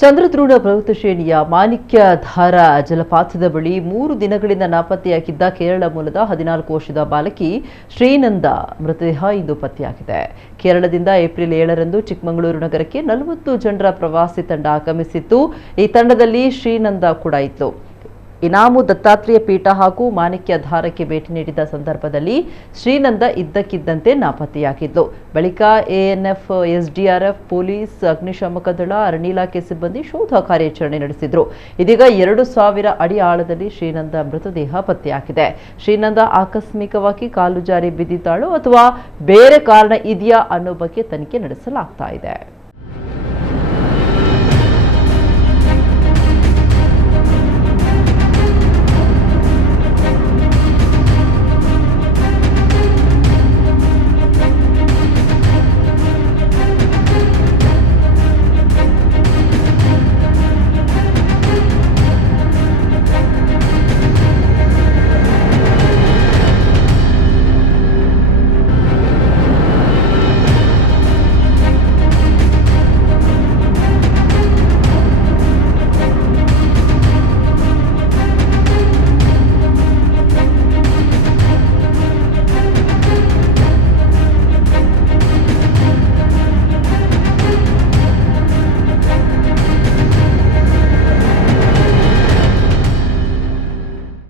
ಚಂದ್ರದ್ರೋಣ ಪರ್ವತ ಶ್ರೇಣಿಯ ಮಾಣಿಕ್ಯಧಾರ ಜಲಪಾತದ ಬಳಿ 3 ದಿನಗಳಿಂದ ನಾಪತ್ತೆಯಾಗಿದ್ದ ಕೇರಳ ಮೂಲದ 14 ವರ್ಷದ ಬಾಲಕಿ ಶ್ರೀನಂದ ಮೃತದೇಹ ಇಂದು ಪತ್ತೆಯಾಗಿದೆ. ಕೇರಳದಿಂದ ಏಪ್ರಿಲ್ 7ರಂದು ಚಿಕ್ಕಮಗಳೂರು ನಗರಕ್ಕೆ 40 ಜನರ ಪ್ರವಾಸಿ ತಂಡ ಆಗಮಿಸಿತ್ತು. ಈ ತಂಡದಲ್ಲಿ ಶ್ರೀನಂದ ಕೂಡ ಇತ್ತು. ಇನಾಮು ದತ್ತಾತ್ರೇಯ ಪೀಠ ಹಾಗೂ ಮಾಣಿಕ್ಯಧಾರಕ್ಕೆ ಭೇಟಿ ನೀಡಿದ ಸಂದರ್ಭದಲ್ಲಿ ಶ್ರೀನಂದ ಇದ್ದಕ್ಕಿದ್ದಂತೆ ನಾಪತ್ತೆಯಾಗಿದ್ದು, ಬಳಿಕ ಎಎನ್ಎಫ್, ಎಸ್ಡಿಆರ್ಎಫ್, ಪೊಲೀಸ್, ಅಗ್ನಿಶಾಮಕ ದಳ, ಅರಣ್ಯ ಇಲಾಖೆ ಸಿಬ್ಬಂದಿ ಶೋಧ ಕಾರ್ಯಾಚರಣೆ ನಡೆಸಿದ್ರು. ಇದೀಗ 2000 ಅಡಿ ಆಳದಲ್ಲಿ ಶ್ರೀನಂದ ಮೃತದೇಹ ಪತ್ತೆಯಾಗಿದೆ. ಶ್ರೀನಂದ ಆಕಸ್ಮಿಕವಾಗಿ ಕಾಲು ಜಾರಿ ಬಿದ್ದಿದ್ದಾಳೋ ಅಥವಾ ಬೇರೆ ಕಾರಣ ಇದೆಯಾ ಅನ್ನೋ ಬಗ್ಗೆ ತನಿಖೆ ನಡೆಸಲಾಗ್ತಾ ಇದೆ.